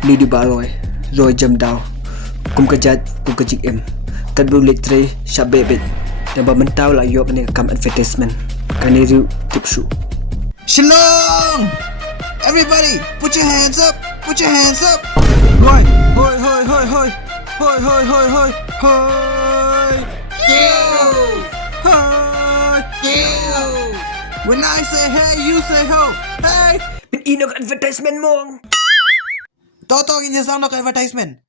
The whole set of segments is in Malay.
Ni di baloi Roy Jemdaw Kum kejat Kum kejik em Kan bulit tre Syab bebet Dan bermentau lah Yop ni kam advertisement Kan ni riu tip shoot Shalom! Everybody, put your hands up! Put your hands up! Hoi, hoi, hoi, hoi, hoi, hoi, hoi, hoi, hoi, hoi. Hoi. When I say hey, you say ho. Hey! Bin inok advertisement mong Toto in sound of advertisement.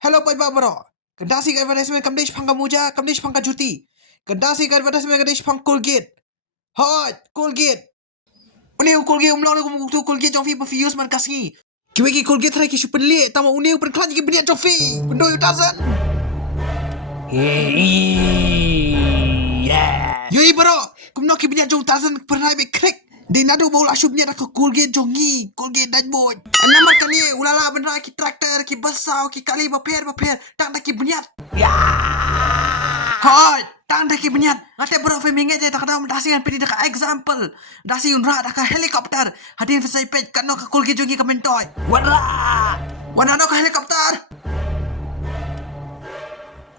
Hello, Pai Babaro. Kandasi ka advertisement kamdish pangka muja, kamdish pangka juti. Kandasi ka advertisement kamdish pang Colgate. Hot, Colgate. Uneu Colgate umlaw na tu Colgate jong fi perfius man Khasi. Kiwi ki Colgate try ki super lit tama uneu per klan ki benia jong fi. Bendo yu tazan. Yoi bro, kum no ki benia jong tazan pernah be crack. Di nadu bola shubnya nak Colgate jongi, Colgate Daitbuid. Namar kan ni ulala benda ki traktor ki basau ki kali baper tak ki beniat. Hoi, tang dah ki benyat. Ate bro fe minget je tak tahu dasi kan pedi dak example. Dasi unra dak helikopter. Hadin fe sai pej kan no ka Colgate jongi ka mentoy. Wana no ka helikopter.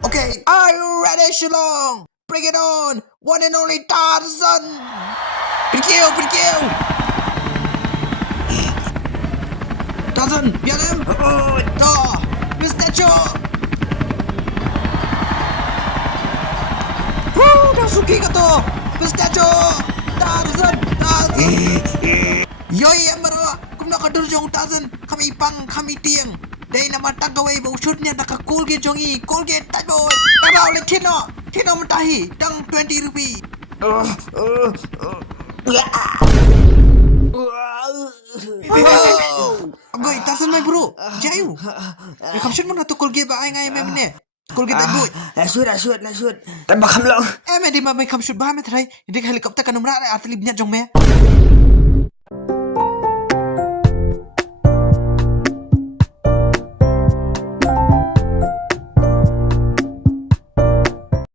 Okay, are you ready Shillong? Bring it on. One and only Tarzan. Pergiu. Tarzan, biar em. Oh, Mr. Cho. Dah suki ka to. Pistacho. Tarzan. Yoi bro. Kum nak kadur jong Tarzan. Kami ipang, kami tiang. Dai nama tanggawai bau shootnya nak Colgate jongi. Colgate Daitbuid. Tarau le Tino mentahi. Dang 20 rupi. Boy, Tarzan mai bro. Jayu. Kam shoot mana tu Colgate ba ai ngai memne. Colgate Daitbuid. Lasut Tambah kam long Di mai kam shoot ba me thrai. Dik helikopter kan umra atli bnya jong me.